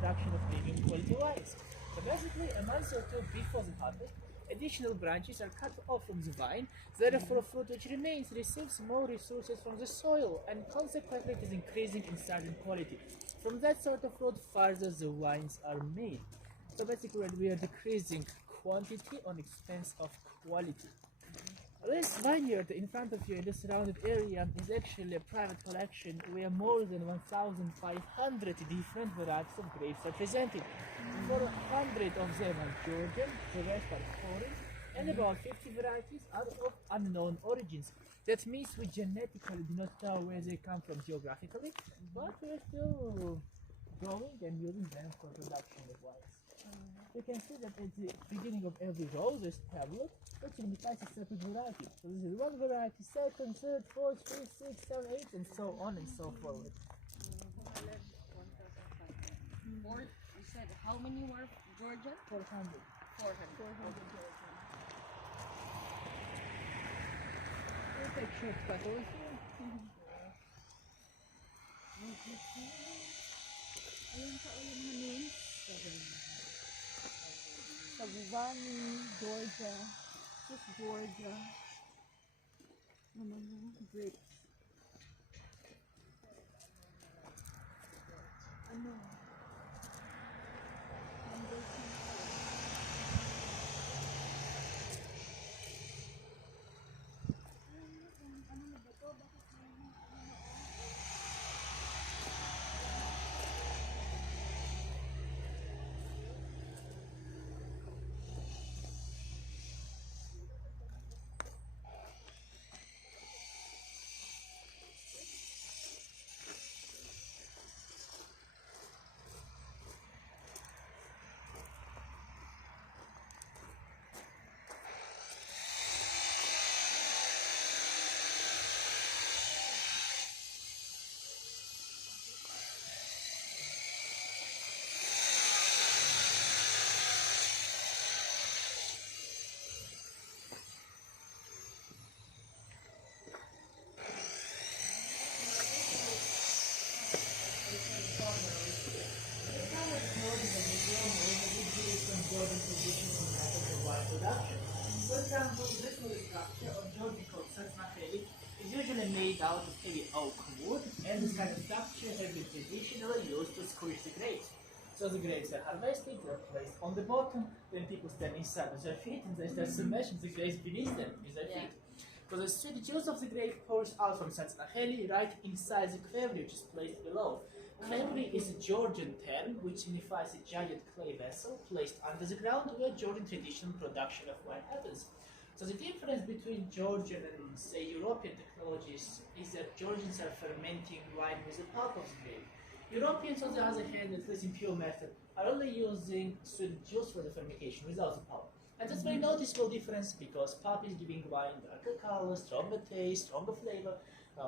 production of premium quality wines. So basically, a month or two before the harvest, additional branches are cut off from the vine, therefore fruit which remains receives more resources from the soil and consequently it is increasing in size and quality. From that sort of fruit, further the wines are made. So basically we are decreasing quantity on expense of quality. This vineyard in front of you in the surrounded area is actually a private collection where more than 1,500 different varieties of grapes are presented. 400 of them are Georgian, the rest are foreign, and about 50 varieties are of unknown origins. That means we genetically do not know where they come from geographically, but we are still growing and using them for production of wines. You can see that at the beginning of every row there's tablet, which indicates a separate variety. So this is one variety, second, third, fourth, fifth, sixth, seventh, eighth, and so on and so forth. More, you said how many were Georgian? 400. 400. 400 Georgian. We'll take shortcut over here. Ayun pa ulit mga names. Savivani, Georgia, just Georgia. Grapes. Ano? For example, this little structure of Georgia called Satsmacheli is usually made out of heavy oak wood, and this kind of structure has been traditionally used to squeeze the grapes. So the grapes are harvested, they're placed on the bottom, then people stand inside with their feet and they start smashing the grapes beneath them with their feet. So the sweet juice of the grape pours out from Satsmacheli right inside the qvevri, which is placed below. Qvevri is a Georgian term which signifies a giant clay vessel placed under the ground where Georgian traditional production of wine happens. So the difference between Georgian and, say, European technologies is that Georgians are fermenting wine with the pulp of the grape. Europeans, on the other hand, at least in pure method, are only using sweet juice for the fermentation without the pulp. And that's a very noticeable difference because pulp is giving wine darker color, stronger taste, stronger flavor,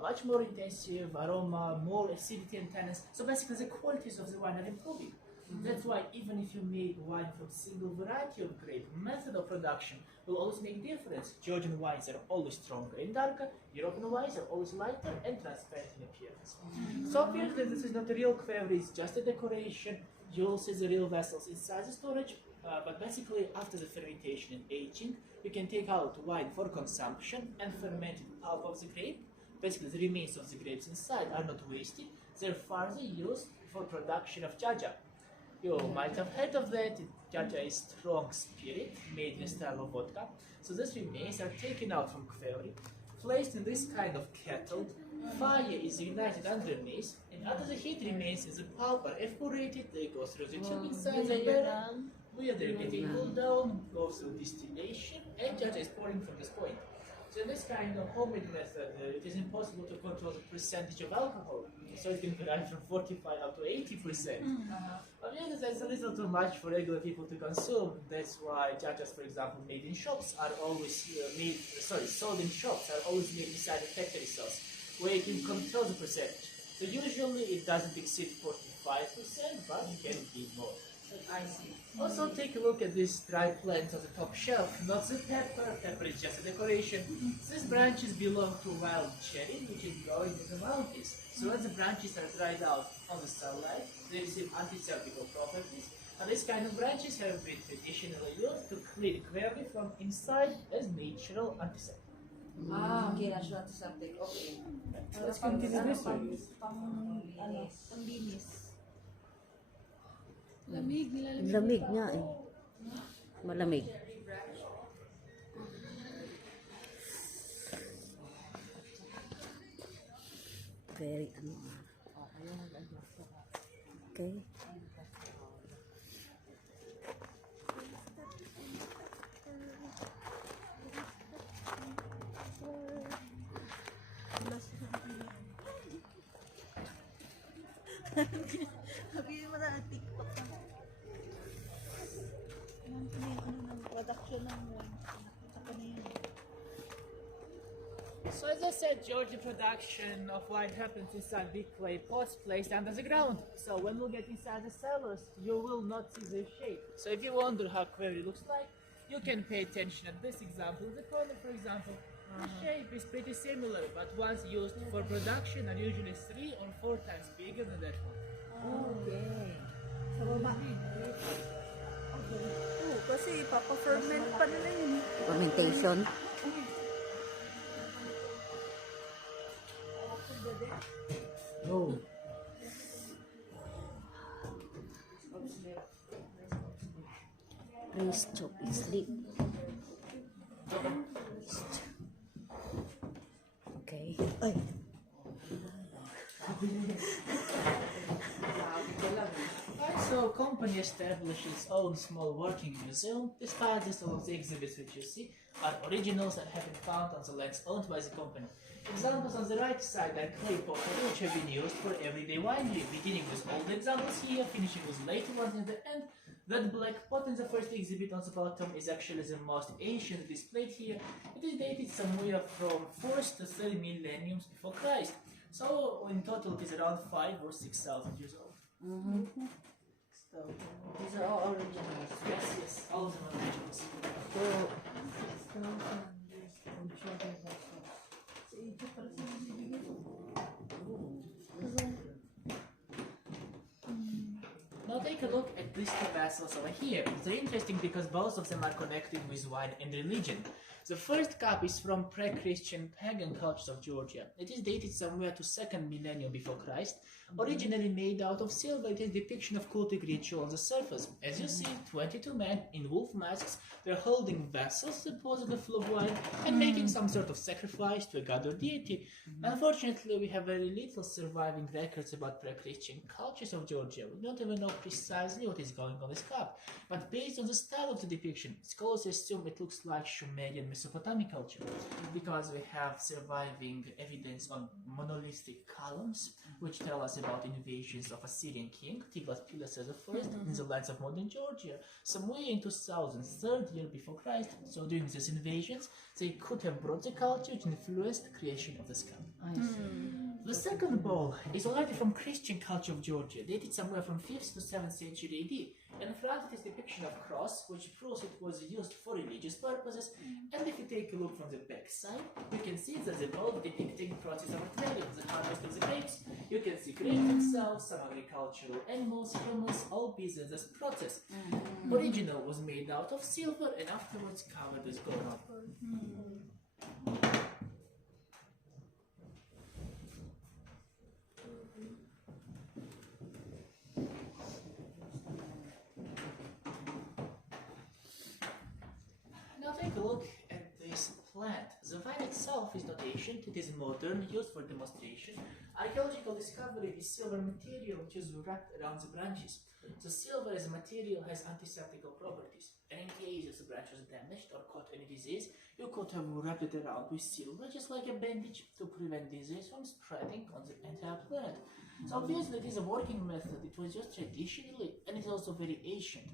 much more intensive aroma, more acidity and tannins. So basically the qualities of the wine are improving. That's why even if you make wine from single variety of grape, method of production will always make difference. Georgian wines are always stronger and darker, European wines are always lighter and transparent in appearance. So obviously this is not a real qvevri, it's just a decoration. You'll see the real vessels inside the storage, but basically after the fermentation and aging, you can take out wine for consumption and fermented pulp of the grape. Basically the remains of the grapes inside are not wasted, they're further used for production of jaja. You might have heard of that. Jaja is strong spirit made in a style of vodka. So these remains are taken out from qvevri, placed in this kind of kettle. Fire is ignited underneath, and under the heat remains as the pulp are evaporated. They go through the tube inside the barrel, where they're getting cooled down, go through distillation, and jaja is pouring from this point. So in this kind of homemade method, it is impossible to control the percentage of alcohol. So it can vary from 45 up to 80%. But yeah, that's a little too much for regular people to consume. That's why jajas, for example, made in shops are always sold in shops are always made inside the factory cells, where you can control the percentage. So usually it doesn't exceed 45%, but it can be more. I see. Also, take a look at these dry plants on the top shelf. Not the pepper, pepper is just a decoration. These branches belong to wild cherry, which is growing in the mountains. So when the branches are dried out on the sunlight, they receive antiseptic properties. And these kind of branches have been traditionally used to clean query from inside as natural antiseptic. Ah, okay, that's not something. Okay. Let's continue this one. Panglinis. Lamig nga eh. Malamig. Very ano. Okay. Sabihin mo na ang TikTok na. Ano ng production ng wine. Nakita ko na yun. So as I said, Georgia production of wine happens inside big clay pots placed under the ground. So when we get inside the cellars, you will not see the shape. So if you wonder how query looks like, you can pay attention at this example. The corner, for example, the shape is pretty similar, but ones used for production are usually 3 or 4 times bigger than that one. Okay. Sa baba. Okay. Oo, kasi ipapa-ferment pa nila yun. Fermentation. Oh. Please chop and sleep. Okay. Ay. So company established its own small working museum. Despite this, all of the exhibits which you see are originals that have been found on the lands owned by the company. Examples on the right side are clay pottery which have been used for everyday winery, beginning with old examples here, finishing with later ones in the end. That black pot in the first exhibit on the bottom is actually the most ancient displayed here. It is dated somewhere from 4th to 3rd millenniums before Christ. So in total it is around 5 or 6,000 years old. So, these are all originals. Yes, all of them are originals. Now take a look at these two vessels over here. They're interesting because both of them are connected with wine and religion. The first cup is from pre-Christian pagan cultures of Georgia. It is dated somewhere to 2nd millennium before Christ. Originally made out of silver, it is a depiction of cultic ritual on the surface. As you see, 22 men in wolf masks, they're holding vessels supposedly full of wine and making some sort of sacrifice to a god or deity. Unfortunately, we have very little surviving records about pre-Christian cultures of Georgia. We don't even know precisely what is going on this cup. But based on the style of the depiction, scholars assume it looks like Shumerian Mesopotamic culture, because we have surviving evidence on monolithic columns, which tell us about invasions of Assyrian king Tiglath-Pileser I in the lands of modern Georgia, somewhere in 2003 year before Christ. So during these invasions, they could have brought the culture which influenced the creation of the scum. The second bowl is already from Christian culture of Georgia, dated somewhere from 5th to 7th century AD. In front it is depiction of cross, which proves it was used for religious purposes. And if you take a look from the back side, you can see that the bowl depicting process of trading, the harvest of the grapes. You can see grapes themselves, some agricultural animals, humans, all based on this process. Original was made out of silver and afterwards covered with gold. Now take a look at this plant. The vine itself is not ancient, it is modern, used for demonstration. Archaeological discovery is silver material which is wrapped around the branches. The silver as a material has antiseptic properties, and in case if the branch was damaged or caught any disease, you could have wrapped it around with silver just like a bandage to prevent disease from spreading on the entire plant. So obviously it is a working method, it was used traditionally and it is also very ancient.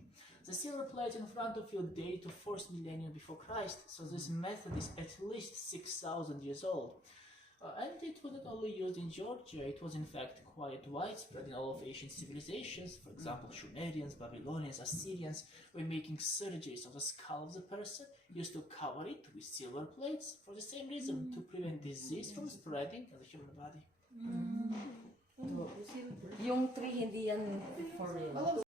The silver plate in front of you date to 4th millennium before Christ, so this method is at least 6,000 years old. And it wasn't only used in Georgia, it was in fact quite widespread in all of Asian civilizations. For example, Sumerians, Babylonians, Assyrians were making surgeries of the skull of the person, used to cover it with silver plates for the same reason, to prevent disease from spreading in the human body. Yung tree, hindi yan for real.